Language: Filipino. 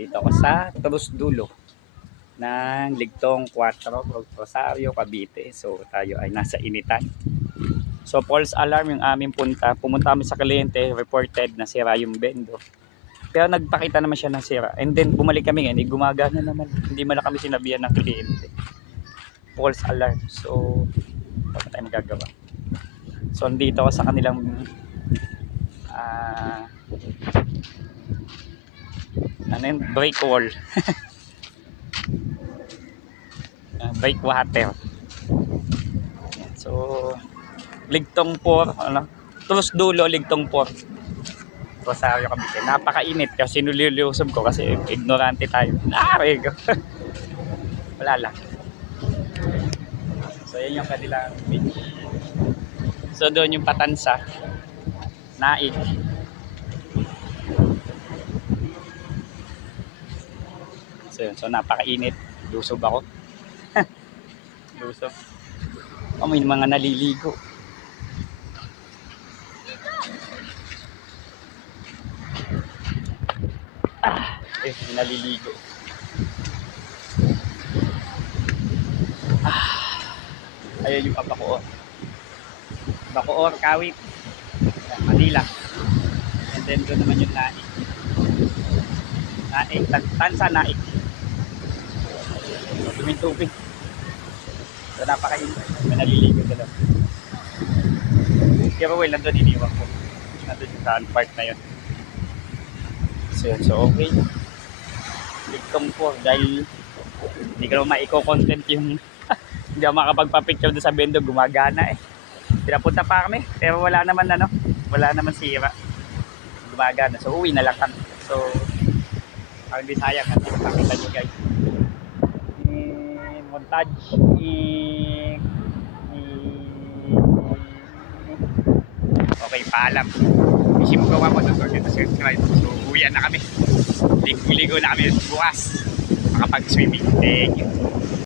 Dito ako sa Trus Dulo ng Ligtong 4, Rosario, Cavite. So tayo ay nasa initan. So false alarm yung aming punta. Pumunta kami sa kliyente, reported na sira yung bendo. Pero nagpakita naman siya ng sira. And then bumalik kami ngayon, gumagana naman. Hindi man lang kami sinabihan ng kliyente. False alarm. So wala tayong magagawa. So andito ako sa kanilang break wall. Breakwater. So Ligtong 4, Trus Dulo, Ligtong 4, Rosario, Cavite. Napakainit kasi nililiusog ko kasi ignorante tayo. Narego. Wala lang. So yan yung kanilang beach. So doon yung Patansa, Naig. So yun, so napakainit. Lusob ako. Lusob. Oh, may mga naliligo. May naliligo. Ayun yung Bacoor. Bacoor, Kawit, Manila. And then doon naman yung Naig. Naig, Tansa, Naig. Tubig. So napakainit. May naliligo doon. Pero well, nandun iniwan ko. Nandun yung saan part na yun. So yun, so okay. Ligtong 4 dahil hindi ka naman maiko-content yung hindi ako makapagpa-picture doon sa bendo, gumagana eh. Pinapunta pa kami, pero wala naman sira. Gumagana, so uwi na lang kami. So, ang Bisaya kasi pakita nyo guys. Montage, okay, paalam. Kasi mo gawa mo doon, subscribe. So, uwian na kami. Ligo na kami bukas. Makapag-swimming. Thank you.